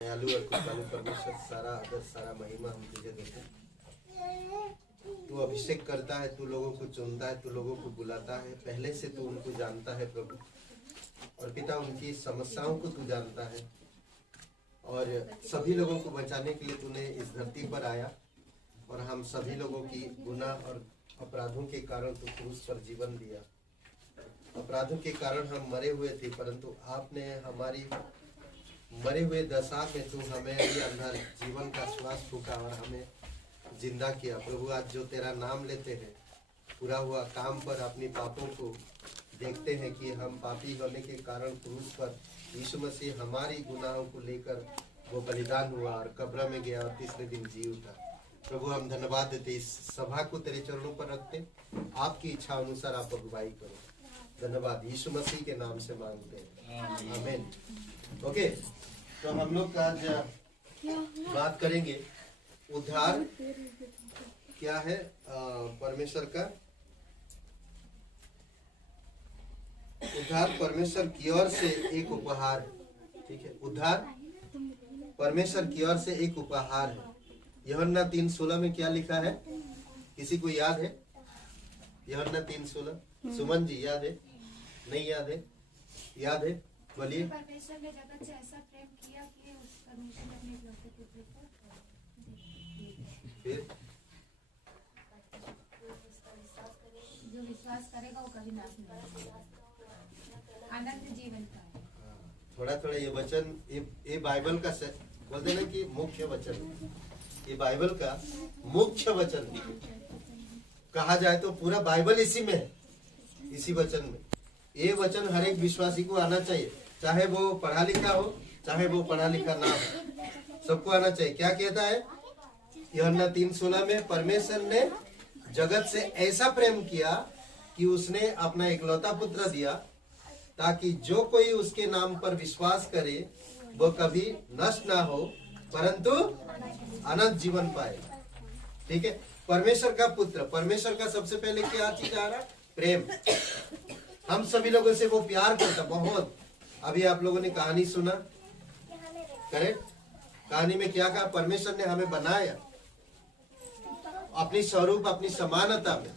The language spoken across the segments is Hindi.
दयालु और कृपालु परमेश्वर, सारा आदर सारा महिमा हम तुझे देते हैं। तू अभिषेक करता है, तू लोगों को चुनता है, तू लोगों को बुलाता है, पहले से तू उनको जानता है प्रभु। और पिता, उनकी समस्याओं को तू जानता है और सभी लोगों को बचाने के लिए तूने इस धरती पर आया और हम सभी लोगों की गुनाह और अपराधों के कारण तू क्रूस पर जीवन दिया। अपराधों के कारण हम मरे हुए थे, परंतु आपने हमारी मरे हुए दशा में तू हमें भी अंदर जीवन का श्वास फूका और हमें जिंदा किया। प्रभु, आज जो तेरा नाम लेते हैं, पूरा हुआ काम पर अपनी पापों को देखते हैं कि हम पापी होने के कारण क्रूस पर यीशु मसीह हमारी गुनाहों को लेकर वो बलिदान हुआ और कब्र में गया और तीसरे दिन जी उठा। प्रभु, हम धन्यवाद देते, इस सभा को तेरे चरणों पर रखते, आपकी इच्छा अनुसार आप अगुवाई करो। धन्यवाद, यीशु मसीह के नाम से मांगते हैं, आमीन। ओके, तो हम लोग आज बात करेंगे उद्धार क्या है। परमेश्वर का उद्धार परमेश्वर की ओर से एक उपहार है। ठीक है, उद्धार परमेश्वर की ओर से एक उपहार है। यूहन्ना 3:16 में क्या लिखा है, किसी को याद है? यूहन्ना 3:16, सुमन जी याद है? नहीं याद है? याद है, बोलिए। परमेश्वर ने जगत से ऐसा प्रेम किया कि उस परमेश्वर ने अपने इकलौते पुत्र को फिर जो विश्वास करेगा वो कभी नाश नहीं होगा, अनंत जीवन पाएगा। थोड़ा थोड़ा ये वचन, ये बाइबल का बोलते ना कि मुख्य वचन, ये बाइबल का मुख्य वचन कहा जाए तो पूरा बाइबल इसी में है, इसी वचन में। ये वचन हर एक विश्वासी को आना चाहिए, चाहे वो पढ़ा लिखा हो चाहे वो पढ़ा लिखा ना हो, सबको आना चाहिए। क्या कहता है यूहन्ना 3:16 में? परमेश्वर ने जगत से ऐसा प्रेम किया कि उसने अपना इकलौता पुत्र दिया, ताकि जो कोई उसके नाम पर विश्वास करे वो कभी नष्ट ना हो परंतु अनंत जीवन पाए। ठीक है, परमेश्वर का पुत्र, परमेश्वर का सबसे पहले क्या चीज आ रहा? प्रेम। हम सभी लोगों से वो प्यार करता बहुत। अभी आप लोगों ने कहानी सुना, करेक्ट? कहानी में क्या कहा? परमेश्वर ने हमें बनाया अपनी स्वरूप अपनी समानता में,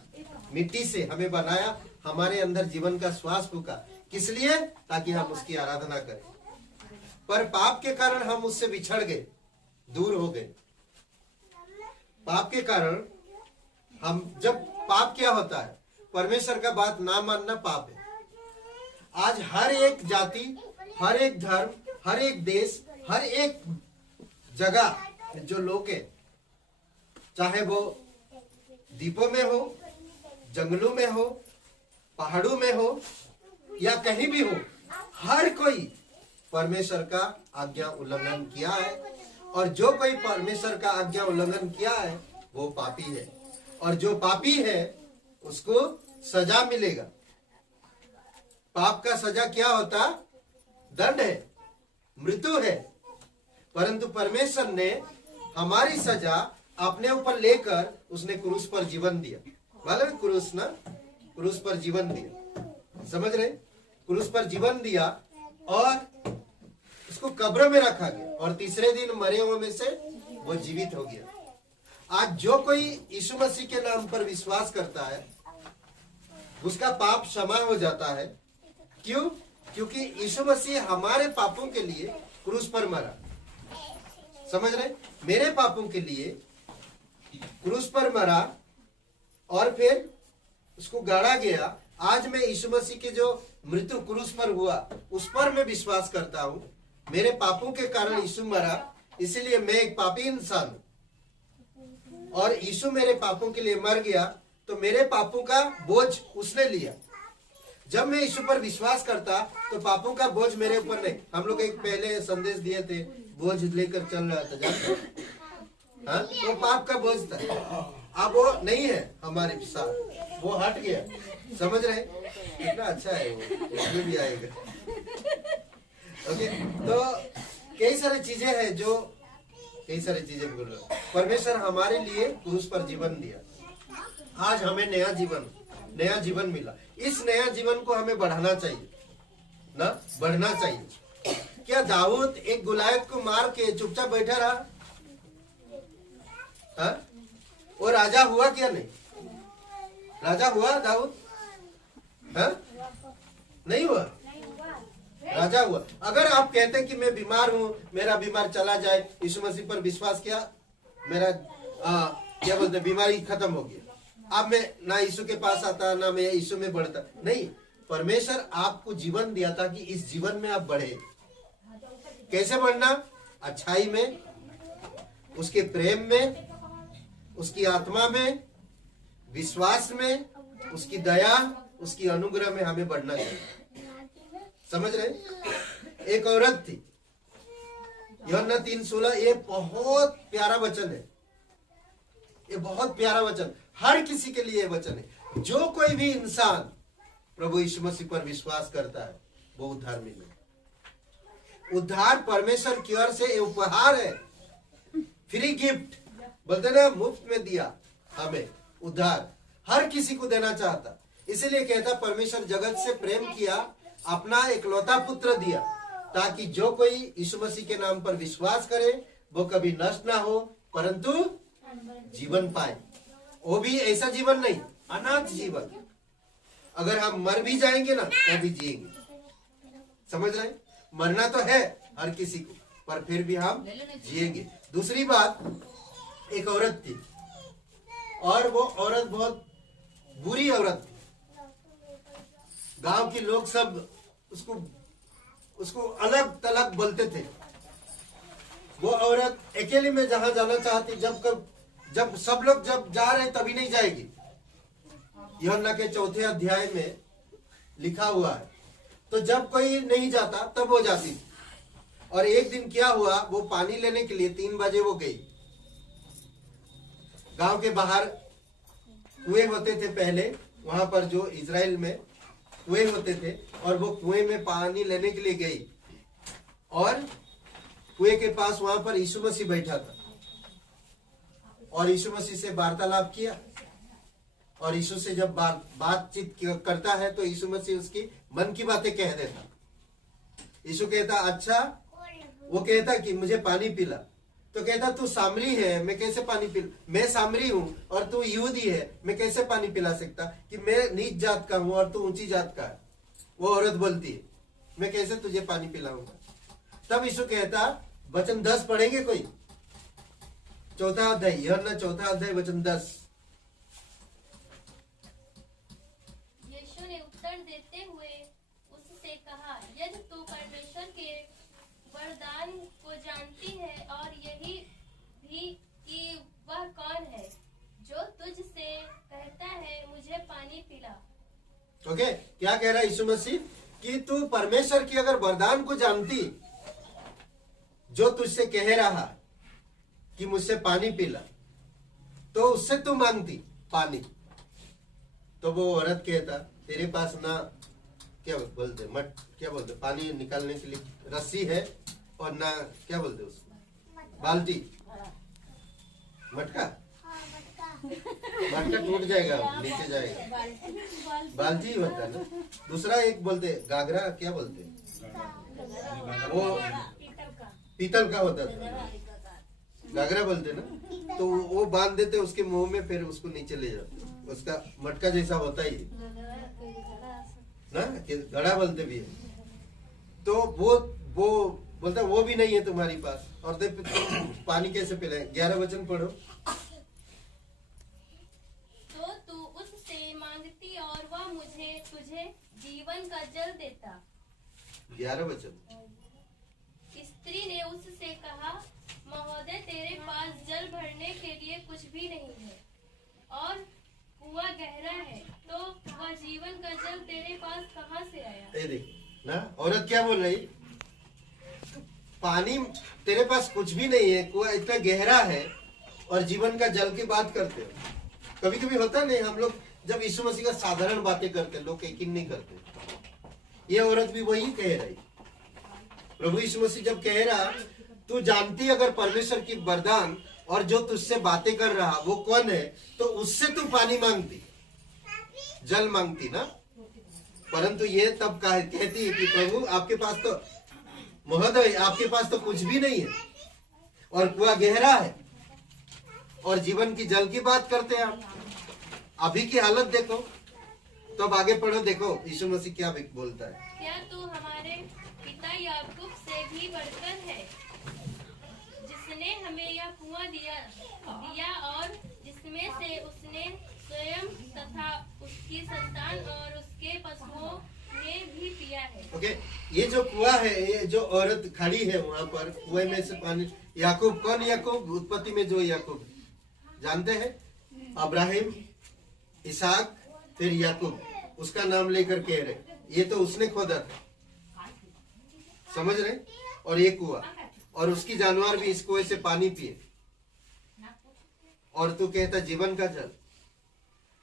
मिट्टी से हमें बनाया, हमारे अंदर जीवन का श्वास फूका। किस लिए? ताकि हम उसकी आराधना करें। पर पाप के कारण हम उससे बिछड़ गए, दूर हो गए। पाप के कारण हम, जब पाप क्या होता है? परमेश्वर का बात ना मानना पाप है। आज हर एक जाति, हर एक धर्म, हर एक देश, हर एक जगह जो लोग हैं, चाहे वो द्वीपों में हो, जंगलों में हो, पहाड़ों में हो या कहीं भी हो, हर कोई परमेश्वर का आज्ञा उल्लंघन किया है। और जो कोई परमेश्वर का आज्ञा उल्लंघन किया है वो पापी है, और जो पापी है उसको सजा मिलेगा। पाप का सजा क्या होता? दंड है, मृत्यु है। परंतु परमेश्वर ने हमारी सजा अपने ऊपर लेकर उसने क्रूस पर जीवन दिया। मालूम? क्रूस ना, क्रूस पर जीवन दिया, समझ रहे? क्रूस पर जीवन दिया और उसको कब्र में रखा गया और तीसरे दिन मरे हुए में से वो जीवित हो गया। आज जो कोई यीशु मसीह के नाम पर विश्वास करता है उसका पाप क्षमा हो जाता है। क्यों? क्योंकि यीशु मसीह हमारे पापों के लिए क्रूस पर मरा। समझ रहे? मेरे पापों के लिए क्रूस पर मरा और फिर उसको गाड़ा गया। आज मैं यीशु मसीह के जो मृत्यु क्रूस पर हुआ उस पर मैं विश्वास करता हूं। मेरे पापों के कारण यीशु मरा, इसलिए मैं एक पापी इंसान हूं और यीशु मेरे पापों के लिए मर गया, तो मेरे पापों का बोझ उसने लिया। जब मैं यीशु पर विश्वास करता तो पापों का बोझ मेरे ऊपर नहीं। हम लोग एक पहले संदेश दिए थे, बोझ लेकर चल रहा था, जानते? हाँ, वो पाप का बोझ था। अब वो नहीं है हमारे साथ, वो हट गया। समझ रहे? कितना अच्छा है वो, इसमें भी आएगा। ओके, तो कई सारी चीजें हैं जो, कई सारी चीजें बोल रहा हूं। परमेश्वर हमारे लिए क्रूस पर जीवन दिया। आज हमें नया जीवन मिला। इस नया जीवन को हमें बढ़ाना चाहिए ना, बढ़ना चाहिए। क्या दाऊद एक गुलायत को मार के चुपचाप बैठा रहा? हाँ? वो राजा हुआ क्या नहीं? राजा हुआ दाऊद? हाँ? नहीं हुआ? राजा हुआ। अगर आप कहते हैं कि मैं बीमार हूं, मेरा बीमार चला जाए, यीशु मसीह पर विश्वास किया, मेरा क्या बोलते बीमारी खत्म हो गया, अब मैं ना यीशु के पास आता ना मैं यीशु में बढ़ता नहीं। परमेश्वर आपको जीवन दिया था कि इस जीवन में आप बढ़े। कैसे बढ़ना? अच्छाई में, उसके प्रेम में, उसकी आत्मा में, विश्वास में, उसकी दया, उसकी अनुग्रह में हमें बढ़ना चाहिए। समझ रहे? एक औरत थी, यूहन्ना 3:16, ये बहुत प्यारा वचन है, ये बहुत प्यारा वचन, हर किसी के लिए ये वचन है। जो कोई भी इंसान प्रभु यीशु मसीह पर विश्वास करता है वो उद्धार मिले। उद्धार परमेश्वर की ओर से उपहार है, फ्री गिफ्ट बोलते ना, मुफ्त में दिया हमें उद्धार, हर किसी को देना चाहता। इसीलिए कहता परमेश्वर जगत से प्रेम किया, अपना एकलौता पुत्र दिया, ताकि जो कोई यीशु मसीह के नाम पर विश्वास करे वो कभी नष्ट ना हो परंतु जीवन पाए। वो भी ऐसा जीवन नहीं, अनंत जीवन। अगर हम मर भी जाएंगे ना तो भी जिएंगे। समझ रहे? मरना तो है हर किसी को, पर फिर भी हम जिएंगे। दूसरी बात, एक औरत थी और वो औरत बहुत बुरी औरत थी। गांव के लोग सब उसको अलग तलग बोलते थे। वो औरत अकेले में जहां जाना चाहती, जब सब लोग जब जा रहे तभी नहीं जाएगी। यूहन्ना के 4 अध्याय में लिखा हुआ है। तो जब कोई नहीं जाता तब वो जाती थी। और एक दिन क्या हुआ, वो पानी लेने के लिए 3 बजे वो गई। गांव के बाहर कुएं होते थे पहले, वहां पर जो इजराइल में कुएं होते थे, और वो कुएं में पानी लेने के लिए गई और कुएं के पास वहां पर यीशु मसीह बैठा था और यीशु मसीह से वार्तालाप किया। और यीशु से जब बातचीत करता है तो यीशु मसीह उसकी मन की बातें कह देता। यीशु कहता अच्छा, वो कहता कि मुझे पानी पिला। तो कहता तू सामरी है, मैं कैसे पानी पिला? मैं सामरी हूं और तू यहूदी है, मैं कैसे पानी पिला सकता? कि मैं नीच जात का हूं और तू ऊंची जात का है। वो औरत बोलती है मैं कैसे तुझे पानी पिलाऊंगा? तब यीशु कहता, वचन 10 पढ़ेंगे कोई? 4 अध्याय, यूहन्ना 4 अध्याय वचन 10। यीशु ने उत्तर देते हुए उससे कहा, यदि तू परमेश्वर के वरदान को जानती है और यही भी कि वह कौन है जो तुझसे कहता है मुझे पानी पिला। ओके, क्या कह रहा है यीशु मसीह? कि तू परमेश्वर की अगर वरदान को जानती, जो तुझसे कह रहा कि मुझसे पानी पिला, तो उससे तू मांगती पानी। तो वो औरत कहता तेरे पास ना क्या बोलते क्या बोलते पानी निकालने के लिए रस्सी है और ना क्या बोलते उसको बाल्टी, मटका। मटका टूट जाएगा, नीचे जाएगा, बाल्टी होता है ना। दूसरा एक बोलते गागरा, क्या बोलते वो पीतल का होता था, गागरा बोलते ना। तो वो बांध देते उसके मुंह में, फिर उसको नीचे ले जाते। उसका मटका जैसा होता ही ना, घड़ा बोलते भी है। तो वो बोलता वो भी नहीं है तुम्हारी पास, और पानी कैसे पिलाए? 11 वचन पढ़ो। तो तू उससे मांगती और वह तुझे जीवन का जल देता। 11 वचन। स्त्री ने उससे कहा, महोदय तेरे पास जल भरने के लिए कुछ भी नहीं है और कुआं गहरा है, तो वह जीवन का जल तेरे पास कहाँ से आया? ये देख ना, औरत क्या बोल रही? पानी तेरे पास कुछ भी नहीं है, कुआं इतना गहरा है और जीवन का जल की बात करते हो। कभी कभी होता नहीं, हम लोग जब यीशु मसीह का साधारण बातें करते लोग यकीन नहीं करते। ये औरत भी वही कह रही। प्रभु यीशु मसीह जब कह रहा तू जानती अगर परमेश्वर की वरदान और जो तुझसे बातें कर रहा वो कौन है, तो उससे तू पानी मांगती, जल मांगती ना। परंतु ये तब कहती है कि प्रभु आपके पास तो महोदय आपके पास तो कुछ भी नहीं है और कुआं गहरा है और जीवन की जल की बात करते हैं आप। अभी की हालत देखो। तो अब आगे पढ़ो, देखो यीशु मसीह क्या बोलता है। क्या तू हमारे पिता याकूब से भी बढ़कर है, जिसने हमें यह कुआं दिया और जिसमें से उसने स्वयं तथा उसकी संतान और उसके पशुओं ने भी पिया है। ओके, ये जो कुआं है, ये जो औरत खड़ी है वहां पर कुएं में से पानी, याकूब, कौन याकूब? उत्पत्ति में जो याकूब जानते हैं, अब्राहिम, इसहाक, फिर याकूब, उसका नाम लेकर कह रहे ये तो उसने खोदा था, समझ रहे? और ये कुआं, और उसकी जानवर भी इस कुएं से पानी पिए, और तू कहता जीवन का जल।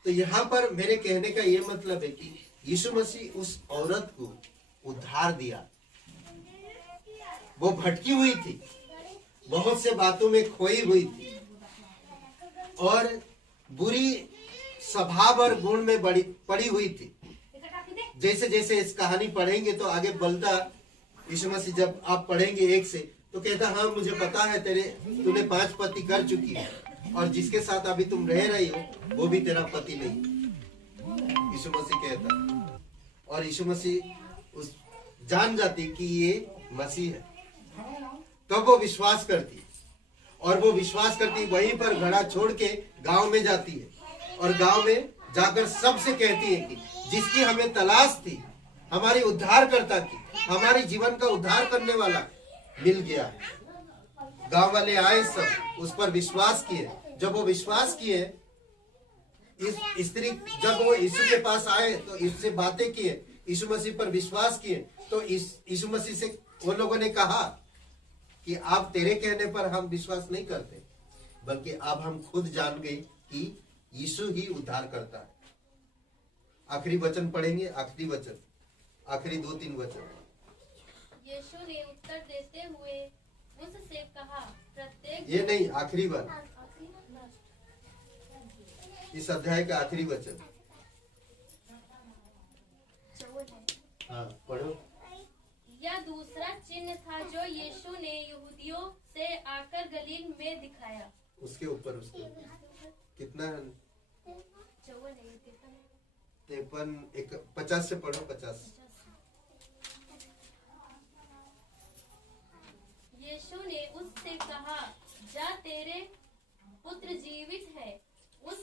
तो यहाँ पर मेरे कहने का ये मतलब है कि यीशु मसीह उस औरत को उद्धार दिया। वो भटकी हुई थी, बहुत से बातों में खोई हुई थी और बुरी स्वभाव और गुण में पड़ी हुई थी। जैसे जैसे इस कहानी पढ़ेंगे तो आगे बोलता यीशु मसीह, जब आप पढ़ेंगे 1 से, तो कहता हाँ मुझे पता है तूने 5 पति कर चुकी है और जिसके साथ अभी तुम रह रही हो वो भी तेरा पति नहीं। यीशु मसीह कहता, और यीशु मसीह उस जान जाती कि ये मसीह है, तब वो विश्वास करती, और वो विश्वास करती वहीं पर घड़ा छोड़ के गांव में जाती है और गांव में जाकर सबसे कहती है कि जिसकी हमें तलाश थी, हमारी उद्धारकर्ता की, हमारी जीवन का उद्धार करने वाला मिल गया है। गांव वाले आए, सब उस पर विश्वास किए। जब वो विश्वास किए, इस स्त्री जब वो यीशु के पास आए तो इससे बातें किए, यीशु मसीह पर विश्वास किए, तो यीशु मसीह से वो लोगों ने कहा कि आप तेरे कहने पर हम विश्वास नहीं करते, बल्कि अब हम खुद जान गए कि यीशु ही उद्धार करता है। आखिरी वचन पढ़ेंगे, आखिरी वचन, आखिरी 2-3 वचन। यीशु ने उत्तर देते हुए उससे कहा, प्रत्येक, ये नहीं, आखिरी बार, इस अध्याय का आखिरी वचन। हाँ पढ़ो। यह दूसरा चिन्ह था जो यीशु ने यहूदियों से आकर गलील में दिखाया। उसके ऊपर कितना है? 53, 50 से पढ़ो, 50। यीशु ने उससे कहा, जा तेरे पुत्र जीवित है।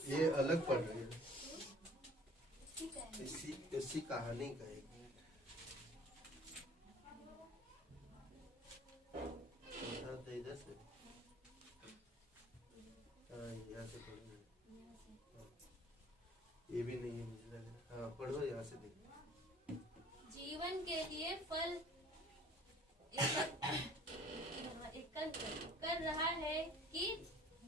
ये अलग पढ़ रही है, इसी कहानी का एक इधर से, यहाँ से पढ़ो, ये भी नहीं है मुझे लग रहा। हाँ पढ़ो, यहाँ से देखो। जीवन के लिए फल एकत्र कर रहा है कि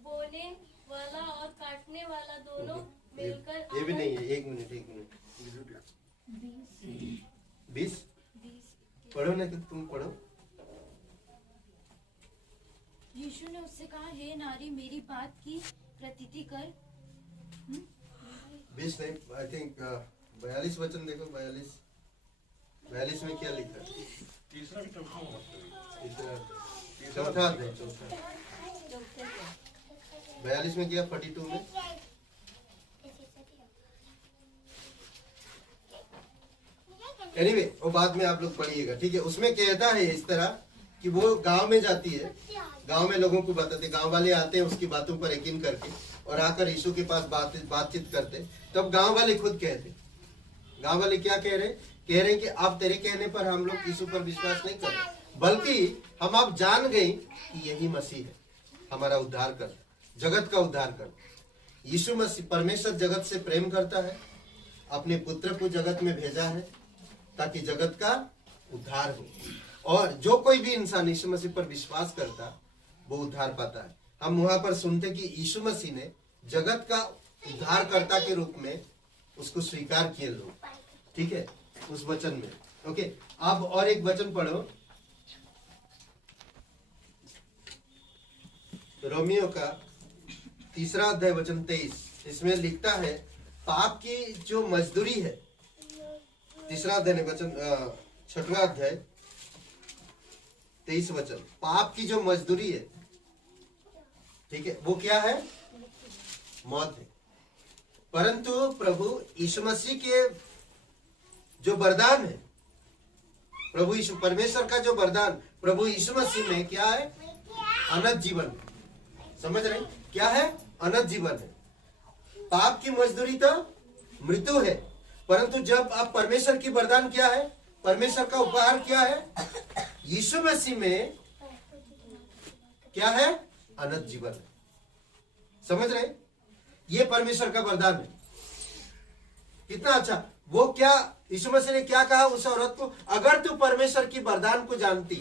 बोने वाला और काटने वाला दोनों मिलकर। ये भी नहीं है, 1 मिनट। 20 पढ़ो ना, कि तुम पढ़ो। यीशु ने उससे कहा, हे नारी, मेरी बात की प्रतीति कर। 20 नहीं, आई थिंक 42 वचन देखो। 42 में क्या लिखा है? चौथा अध्याय, 42 में क्या? 42 में एनीवे वो बाद में आप लोग पढ़िएगा, ठीक है। उसमें कहता है इस तरह कि वो गांव में जाती है, गांव में लोगों को बताते, गांव वाले आते हैं उसकी बातों पर यकीन करके और आकर यीशु के पास बातचीत करते। तब गांव वाले खुद कहते, गांव वाले क्या कह रहे कि आप तेरे कहने पर हम लोग यीशु पर विश्वास नहीं कर रहे, बल्कि हम अब जान गए कि यही मसीह है, हमारा उद्धार कर, जगत का उद्धार कर। यीशु मसीह, परमेश्वर जगत से प्रेम करता है, अपने पुत्र को जगत में भेजा है ताकि जगत का उद्धार हो, और जो कोई भी इंसान यीशु मसीह पर विश्वास करता वो उद्धार पाता है। हम वहां पर सुनते कि यीशु मसीह ने जगत का उद्धारकर्ता के रूप में उसको स्वीकार किए लोग, ठीक है, उस वचन में। ओके, अब और एक वचन पढ़ो, रोमियो का 3 अध्याय वचन 23। इसमें लिखता है पाप की जो मजदूरी है, 3 अध्याय वचन 6वां अध्याय 23 वचन, पाप की जो मजदूरी है, ठीक है, वो क्या है? मौत है। परंतु प्रभु यीशु मसीह के जो वरदान है, प्रभु यीशु परमेश्वर का जो वरदान प्रभु यीशु मसीह में क्या है? अनंत जीवन। समझ रहे? क्या है? अनंत जीवन है। पाप की मजदूरी तो मृत्यु है, परंतु जब आप परमेश्वर की वरदान क्या है, परमेश्वर का उपहार क्या है, यीशु मसीह में क्या है? अनंत जीवन है। समझ रहे? ये परमेश्वर का वरदान है। कितना अच्छा! वो क्या यीशु मसीह ने क्या कहा उस औरत को? अगर तू परमेश्वर की वरदान को जानती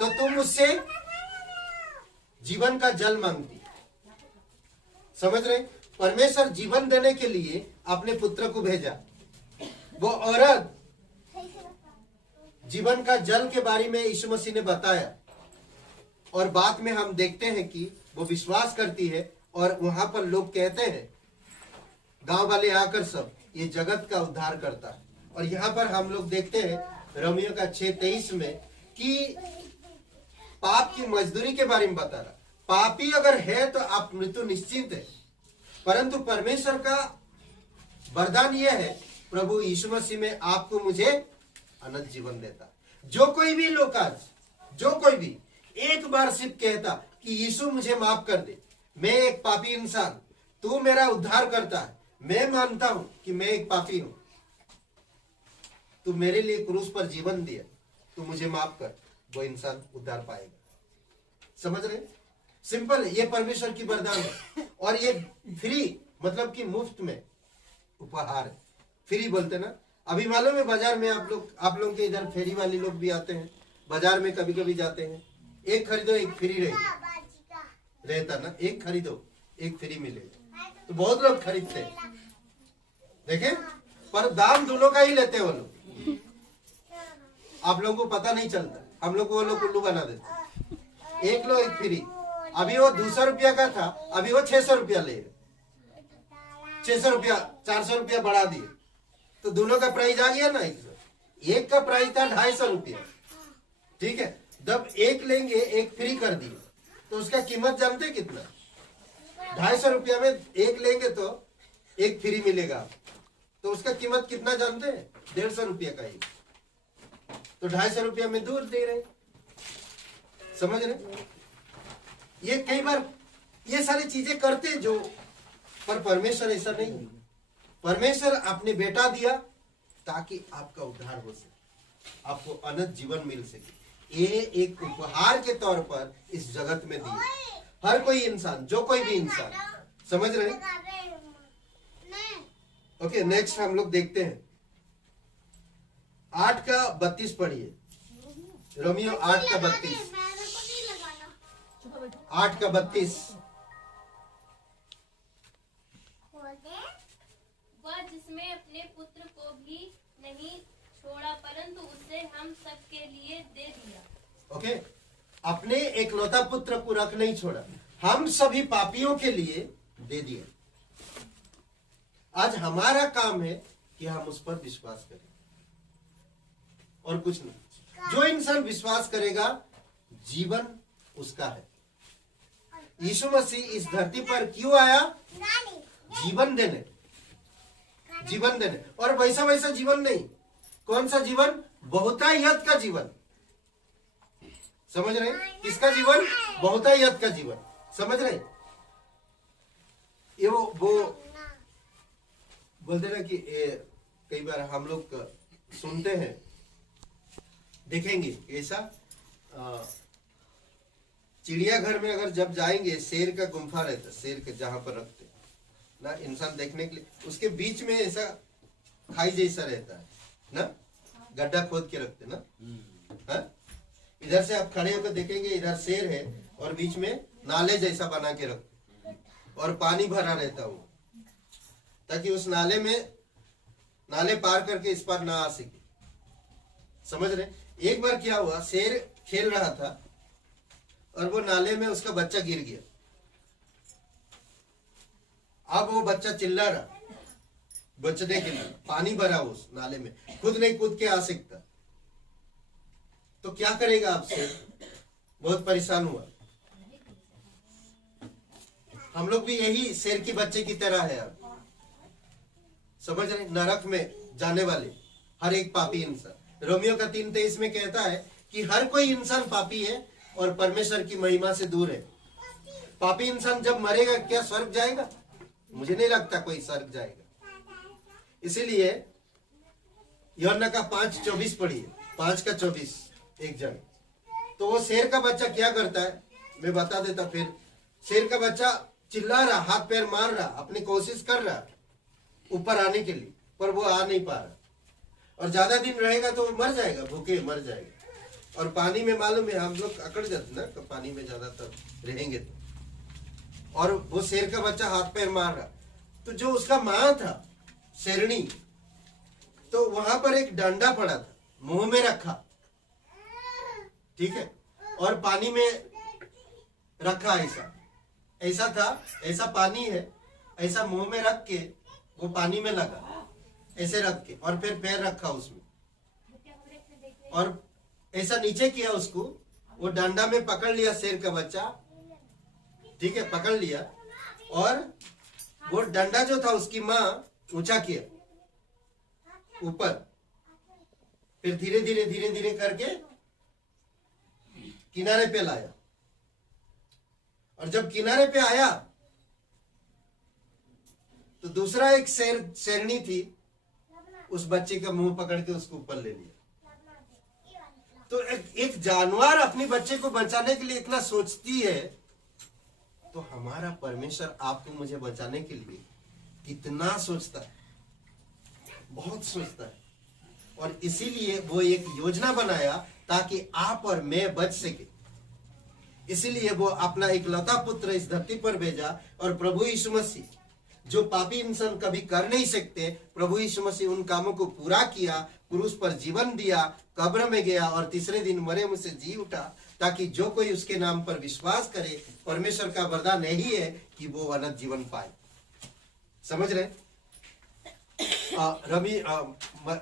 तो तुम मुझसे जीवन का जल मांगती। समझ रहे? परमेश्वर जीवन देने के लिए अपने पुत्र को भेजा। वो औरत जीवन का जल के बारे में यीशु मसीह ने बताया, और बाद में हम देखते हैं कि वो विश्वास करती है, और वहां पर लोग कहते हैं, गांव वाले आकर सब, ये जगत का उद्धार करता है। और यहाँ पर हम लोग देखते हैं रोमियो का 6:23 में कि पाप की मजदूरी के बारे में बता रहा। पापी अगर है तो आप मृत्यु निश्चित है, परंतु परमेश्वर का वरदान यह है, प्रभु यीशु मसीह में आपको मुझे अनंत जीवन देता। जो कोई भी लोग आज, जो कोई भी एक बार सिर्फ कहता कि यीशु मुझे माफ कर दे, मैं एक पापी इंसान, तू मेरा उद्धार करता है, मैं मानता हूं कि मैं एक पापी हूं, तू मेरे लिए क्रूस पर जीवन दिया, तू मुझे माफ कर, वो इंसान उद्धार पाएगा। समझ रहे? सिंपल है, ये परमेश्वर की वरदान है, और ये फ्री, मतलब कि मुफ्त में उपहार है। फ्री बोलते ना, अभी मालूम है बाजार में आप लोग के इधर फेरी वाले लोग भी आते हैं, बाजार में कभी कभी जाते हैं, एक खरीदो एक फ्री रहता ना, एक खरीदो एक फ्री मिलेगा, तो बहुत लोग खरीदते हैं, देखें, पर दाम दोनों का ही लेते हैं वो लोग। आप लोगों को पता नहीं चलता, हम लोग को वो लोग उल्लू बना देते। एक लो एक फ्री, अभी वो 200 रुपया का था, अभी वो 600 रुपया ले रहे, 600 रुपया 400 रुपया बढ़ा दिए, तो दोनों का प्राइस आ गया ना। एक का प्राइस था 250 रुपया, ठीक है, जब एक लेंगे एक फ्री कर दिए, तो उसका कीमत जानते कितना? 250 रुपया में एक लेंगे तो एक फ्री मिलेगा, तो उसका कीमत कितना जानते हैं? 150 रुपया का ही, तो 250 रुपया में दूर दे रहे। समझ रहे? ये कई बार ये सारी चीजें करते जो, पर परमेश्वर ऐसा नहीं है। परमेश्वर अपने बेटा दिया ताकि आपका उद्धार हो सके, आपको अनंत जीवन मिल सके। ये एक उपहार के तौर पर इस जगत में दिए हर कोई इंसान, जो कोई भी इंसान। समझ रहे? ओके, नेक्स्ट हम लोग देखते हैं 8 का 32 पढ़िए, रोमियो 8 का 32, 8 का 32। वह जिसमें अपने पुत्र को भी नहीं छोड़ा, परंतु उसे हम सबके लिए दे दिया। ओके, अपने एकलौता पुत्र को रख नहीं छोड़ा, हम सभी पापियों के लिए दे दिया। आज हमारा काम है कि हम उस पर विश्वास करें, और कुछ नहीं। जो इंसान विश्वास करेगा, जीवन उसका है। यीशु मसीह इस धरती पर क्यों आया? जीवन देने, जीवन देने, और वैसा वैसा जीवन नहीं। कौन सा जीवन? बहुतायत का जीवन। समझ रहे? किसका जीवन? बहुतायत का जीवन। समझ रहे? ये वो बोलते ना कि कई बार हम लोग सुनते हैं, देखेंगे ऐसा, चिड़ियाघर में अगर जब जाएंगे, शेर का गुम्फा रहता, शेर के जहां पर रखते ना इंसान देखने के लिए, उसके बीच में ऐसा खाई जैसा रहता है ना, गड्ढा खोद के रखते ना। हाँ? इधर से आप खड़े होकर देखेंगे, इधर शेर है और बीच में नाले जैसा बना के रखते, और पानी भरा रहता वो, ताकि उस नाले पार करके इस पार ना आ सके। समझ रहे? एक बार क्या हुआ, शेर खेल रहा था और वो नाले में उसका बच्चा गिर गया। अब वो बच्चा चिल्ला रहा बचने के लिए, पानी भरा उस नाले में, खुद नहीं कूद के आ सकता। तो क्या करेगा आपसे? बहुत परेशान हुआ। हम लोग भी यही शेर के बच्चे की तरह है। अब समझ रहे? नरक में जाने वाले हर एक पापी इंसान। रोमियो का 3:23 में कहता है कि हर कोई इंसान पापी है और परमेश्वर की महिमा से दूर है। पापी इंसान जब मरेगा क्या स्वर्ग जाएगा? मुझे नहीं लगता कोई स्वर्ग जाएगा। इसीलिए यूहन्ना का 5:24 पढ़िए, 5:24 एक जन। तो वो शेर का बच्चा क्या करता है मैं बता देता। फिर शेर का बच्चा चिल्ला रहा, हाथ पैर मार रहा, अपनी कोशिश कर रहा ऊपर आने के लिए, पर वो आ नहीं पा रहा। और ज्यादा दिन रहेगा तो वो मर जाएगा, भूखे मर जाएगा। और पानी में मालूम है हम लोग अकड़ जाते ना, तो पानी में ज्यादातर रहेंगे तो। और वो शेर का बच्चा हाथ पैर मार रहा, तो जो उसका माँ था शेरनी, तो वहां पर एक डंडा पड़ा था, मुंह में रखा, ठीक है, और पानी में रखा। ऐसा था, ऐसा पानी है, ऐसा मुंह में रख के वो पानी में लगा, ऐसे रख के, और फिर पैर रखा उसमें, और ऐसा नीचे किया उसको। वो डंडा में पकड़ लिया शेर का बच्चा, ठीक है, पकड़ लिया, और वो डंडा जो था उसकी माँ ऊंचा किया ऊपर, फिर धीरे धीरे करके किनारे पे लाया। और जब किनारे पे आया तो दूसरा एक शेरनी थी, उस बच्चे का मुंह पकड़ के उसको ऊपर ले लिया। तो एक जानवर अपने बच्चे को बचाने के लिए इतना सोचती है, तो हमारा परमेश्वर आपको मुझे बचाने के लिए कितना सोचता है, बहुत सोचता है। और इसीलिए वो एक योजना बनाया ताकि आप और मैं बच सके। इसीलिए वो अपना इकलौता पुत्र इस धरती पर भेजा। और प्रभु यीशु मसीह, जो पापी इंसान कभी कर नहीं सकते, प्रभु यीशु मसीह उन कामों को पूरा किया, क्रूस पर जीवन दिया, कब्र में गया और तीसरे दिन मरे मुझ से जी उठा, ताकि जो कोई उसके नाम पर विश्वास करे, परमेश्वर का वरदान यही है कि वो अनंत जीवन पाए। समझ रहे? रवि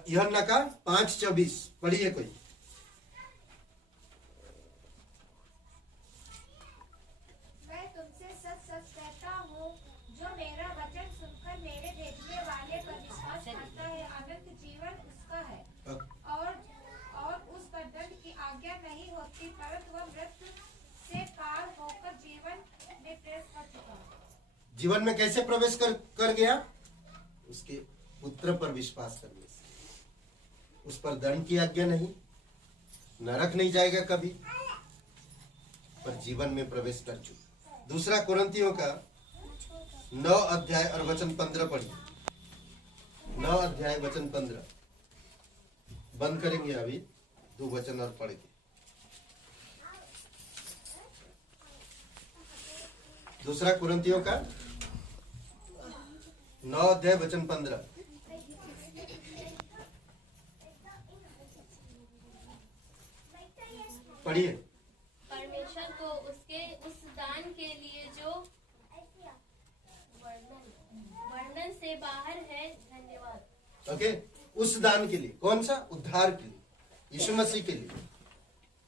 यूहन्ना का 5:24 पढ़िए कोई। मैं तुमसे सच सच कहता हूँ, जो मेरा वचन सुनकर मेरे भेजने वाले पर विश्वास करता है, अनंत जीवन उसका है, और उस पर दंड की आज्ञा नहीं होती, परंतु वह मृत्यु से पार होकर जीवन में प्रवेश कर चुका है। जीवन में कैसे प्रवेश कर गया? उसके पुत्र पर विश्वास करने से। उस पर दंड की आज्ञा नहीं, नरक नहीं जाएगा कभी, पर जीवन में प्रवेश कर चुका। दूसरा कुरिन्थियों का 9 अध्याय और वचन 15 पढ़िए। 9 अध्याय वचन 15 बंद करेंगे अभी, 2 वचन और पढ़ के। दूसरा कुरिन्थियों का 9 अध्याय वचन 15 पढ़िए। परमेश्वर को उसके उस दान के लिए जो वर्णन से बाहर है, धन्यवाद। ओके, उस दान के लिए, कौन सा? उद्धार के लिए, यीशु मसीह के लिए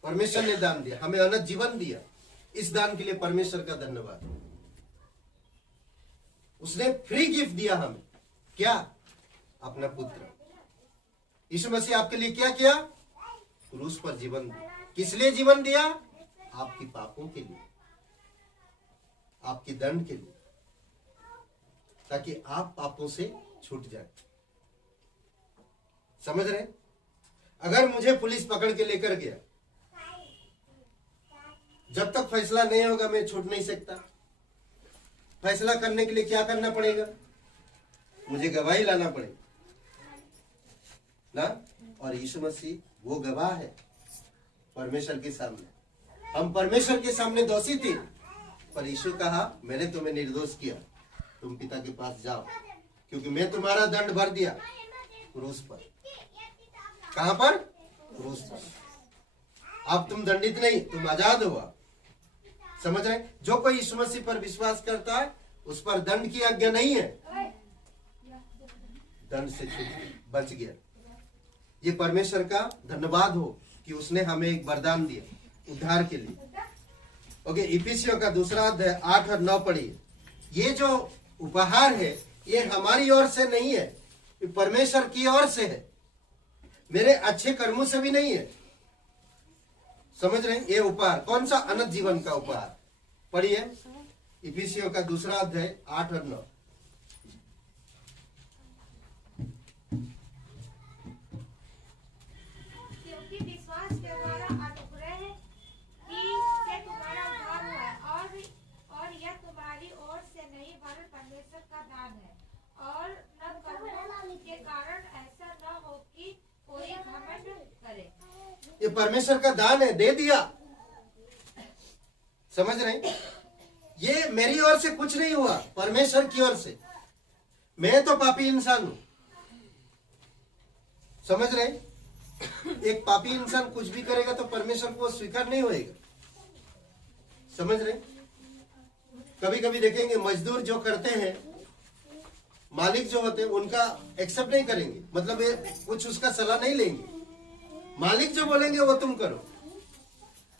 परमेश्वर ने दान दिया, हमें अनंत जीवन दिया। इस दान के लिए परमेश्वर का धन्यवाद। उसने फ्री गिफ्ट दिया हमें, क्या? अपना पुत्र। यीशु मसीह आपके लिए क्या किया? क्रूस पर जीवन दिया। किस लिए जीवन दिया? आपकी पापों के लिए, आपकी दंड के लिए, ताकि आप पापों से छूट जाए। समझ रहे? अगर मुझे पुलिस पकड़ के लेकर गया, जब तक फैसला नहीं होगा मैं छूट नहीं सकता। फैसला करने के लिए क्या करना पड़ेगा? मुझे गवाही लाना पड़ेगा ना। और यीशु मसीह वो गवाह है परमेश्वर के सामने। हम परमेश्वर के सामने दोषी थे, पर यीशु कहा मैंने तुम्हें निर्दोष किया, तुम पिता के पास जाओ, क्योंकि मैं तुम्हारा दंड भर दिया क्रूस पर। कहां पर? क्रूस पर। अब तुम दंडित नहीं, तुम आजाद हुआ। समझ रहे? जो कोई यीशु मसीह पर विश्वास करता है, उस पर दंड की आज्ञा नहीं है, दंड से छूट बच गया। ये परमेश्वर का धन्यवाद हो कि उसने हमें एक वरदान दिया उद्धार के लिए। ओके, इफिसियों का 2 अध्याय 8 और 9 पढ़िए। ये जो उपहार है ये हमारी ओर से नहीं है, ये परमेश्वर की ओर से है, मेरे अच्छे कर्मों से भी नहीं है। समझ रहे हैं? ये उपहार कौन सा? अनंत जीवन का उपहार। पढ़िए इफिसियों का 2 अध्याय 8 और 9। क्योंकि विश्वास के द्वारा अनुग्रह ही से तुम्हारा उद्धार हुआ है, और यह तुम्हारी ओर से नहीं वरन परमेश्वर का दान है, और न कर्मों के कारण ऐसा न हो कि कोई घमंड करे। ये परमेश्वर का दान है, दे दिया। समझ रहे हैं? ये मेरी ओर से कुछ नहीं हुआ, परमेश्वर की ओर से। मैं तो पापी इंसान हूं। समझ रहे हैं? एक पापी इंसान कुछ भी करेगा तो परमेश्वर को स्वीकार नहीं होएगा। समझ रहे? कभी कभी देखेंगे मजदूर जो करते हैं, मालिक जो होते हैं उनका एक्सेप्ट नहीं करेंगे, मतलब ये कुछ उसका सलाह नहीं लेंगे। मालिक जो बोलेंगे वो तुम करो,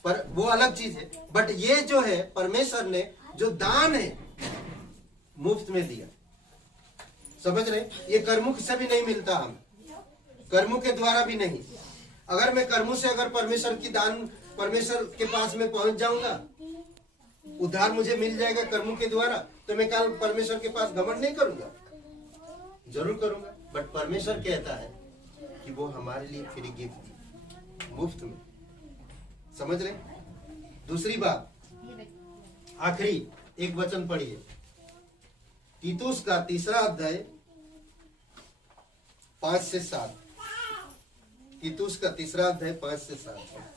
पर वो अलग चीज है। बट ये जो है परमेश्वर ने जो दान है मुफ्त में दिया। समझ रहे? ये कर्मों से भी नहीं मिलता, हम कर्मों के द्वारा भी नहीं। अगर मैं कर्मों से अगर परमेश्वर की दान परमेश्वर के पास में पहुंच जाऊंगा, उद्धार मुझे मिल जाएगा कर्मों के द्वारा, तो मैं कल परमेश्वर के पास घमंड नहीं करूंगा, जरूर करूंगा। बट परमेश्वर कहता है कि वो हमारे लिए फ्री गिफ्ट दी, मुफ्त में। समझ रहे? दूसरी बात, आखिरी एक वचन पढ़िए, तीतुस का 3 अध्याय 5 से 7। तीतुस का 3 अध्याय 5 से 7।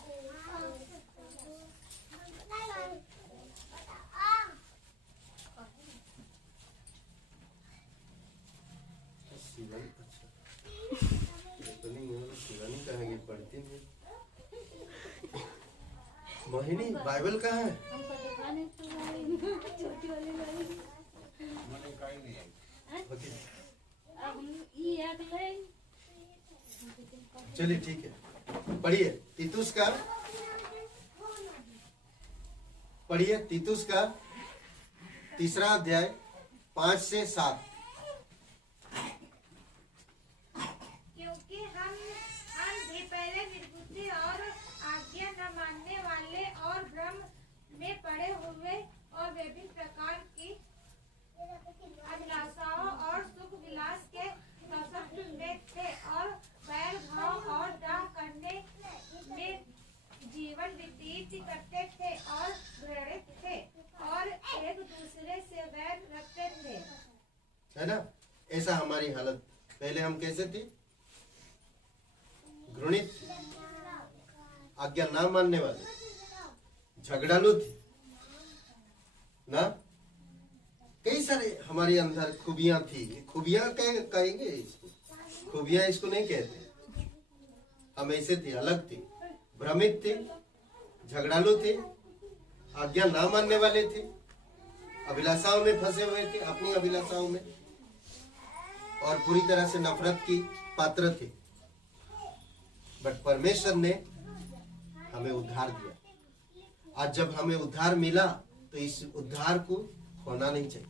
शिवानी पढ़ती है मोहिनी, बाइबल कहाँ है? चलिए ठीक है, पढ़िए तीतुस का, पढ़िए तीतुस का 3 अध्याय 5 से 7। क्योंकि हम भी पहले निर्बुद्धि और आज्ञा न मानने वाले और भ्रम में पड़े हुए और विभिन्न प्रकार की अभिलाषाओं और सुख विलास के कसम में थे, और बैर भाव और डाह करने में जीवन व्यतीत करते थे, और घृणित थे, और एक दूसरे से बैर रखते थे। है ना? ऐसा हमारी हालत। पहले हम कैसे थे? घृणित, आज्ञा ना मानने वाले, झगड़ालू थे ना। कई सारे हमारे अंदर खूबियां थी। खूबियां कहेंगे इसको, खूबियां इसको नहीं कहते। हम ऐसे थे, अलग थे, भ्रमित थे, झगड़ालू थे, आज्ञा ना मानने वाले थे, अभिलाषाओं में फंसे हुए थे, अपनी अभिलाषाओं में, और पूरी तरह से नफरत की पात्र थे। बट परमेश्वर ने हमें उद्धार दिया। आज जब हमें उद्धार मिला तो इस उद्धार को खोना नहीं चाहिए,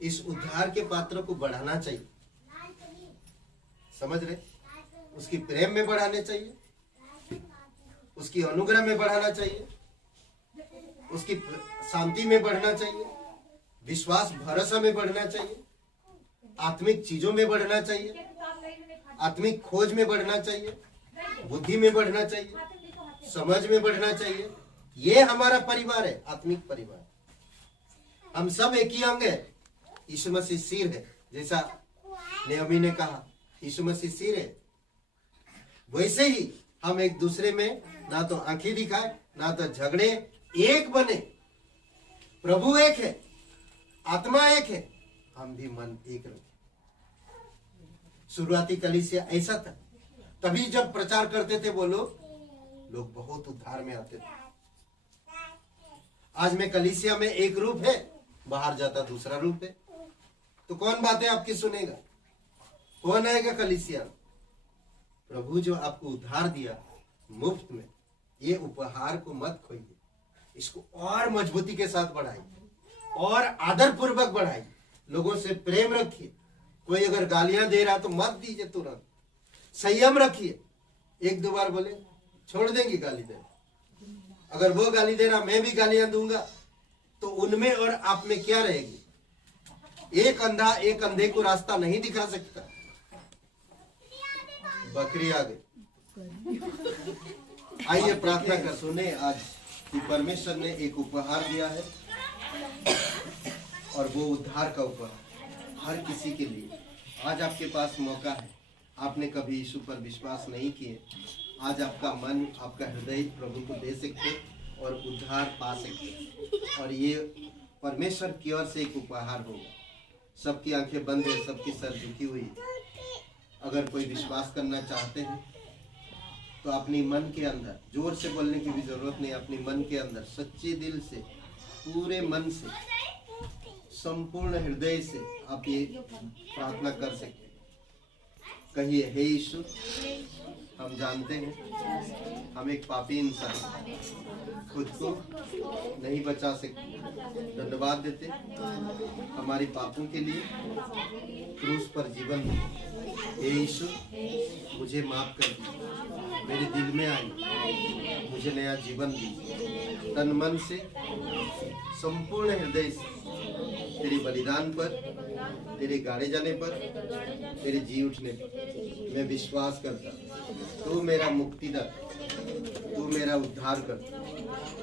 इस उद्धार के पात्र को बढ़ाना चाहिए। समझ रहे? उसकी प्रेम में बढ़ाने चाहिए, उसकी अनुग्रह में बढ़ाना चाहिए, उसकी शांति में बढ़ना चाहिए, विश्वास भरोसा में बढ़ना चाहिए, आत्मिक चीजों में बढ़ना चाहिए, आत्मिक खोज में बढ़ना चाहिए, बुद्धि में बढ़ना चाहिए, समझ में बढ़ना चाहिए। ये हमारा परिवार है, आत्मिक परिवार। हम सब एक ही अंग है। यीशु मसीह सिर है, जैसा नेहमी ने कहा यीशु मसीह सिर है, वैसे ही हम एक दूसरे में ना तो आंखें दिखाए, ना तो झगड़े, एक बने। प्रभु एक है, आत्मा एक है, हम भी मन एक रखें। शुरुआती कलीसिया ऐसा था, तभी जब प्रचार करते थे वो लोग बहुत उद्धार में आते थे। आज में कलीसिया में एक रूप है, बाहर जाता दूसरा रूप है, तो कौन बातें आपकी सुनेगा? कौन आएगा कलीसिया? प्रभु जो आपको उद्धार दिया मुफ्त में। ये उपहार को मत खोइए, इसको और मजबूती के साथ बढ़ाइए और आदर पूर्वक बढ़ाइए। लोगों से प्रेम रखिए। कोई अगर गालियां दे रहा तो मत दीजिए, तुरंत संयम रखिए। एक दो बार बोले छोड़ देंगे गाली देना। अगर वो गाली दे रहा मैं भी गालियां दूंगा तो उनमें और आप में क्या रहेगी? एक अंधा एक अंधे को रास्ता नहीं दिखा सकता। बकरी आ गई। आइए प्रार्थना कर सुने आज कि परमेश्वर ने एक उपहार दिया है और वो उद्धार का उपहार हर किसी के लिए। आज आपके पास मौका है। आपने कभी यीशु पर विश्वास नहीं किए, आज आपका मन आपका हृदय प्रभु को दे सकते और उद्धार पा सकते। और ये परमेश्वर की ओर से एक उपहार होगा। सबकी आंखें बंद है, सबकी सर झुकी हुई है। अगर कोई विश्वास करना चाहते हैं तो अपनी मन के अंदर, जोर से बोलने की भी जरूरत नहीं, अपनी मन के अंदर सच्चे दिल से, पूरे मन से, संपूर्ण हृदय से आप ये प्रार्थना कर सकते हैं। कहिए, हे यीशु, हम जानते हैं हम एक पापी इंसान खुद को नहीं बचा सकते। धन्यवाद देते हमारी पापों के लिए क्रूस पर जीवन दिया। हे यीशु, मुझे माफ कर दीजिए, मेरे दिल में आई, मुझे नया जीवन दीजिए। तन मन से, संपूर्ण हृदय से तेरे बलिदान पर, तेरे गाड़े जाने पर, तेरे जी उठने पर मैं विश्वास करता। तू मेरा मुक्तिदाता, तू मेरा उद्धार कर,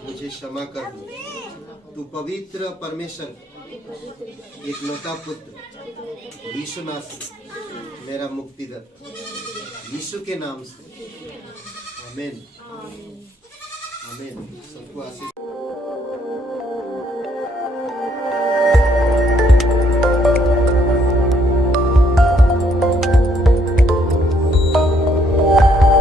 मुझे क्षमा कर दो। तू पवित्र परमेश्वर एकलौता पुत्र यीशु नासरी मेरा मुक्तिदाता, यीशु के नाम से आमीन। आमीन। सबको आशीष।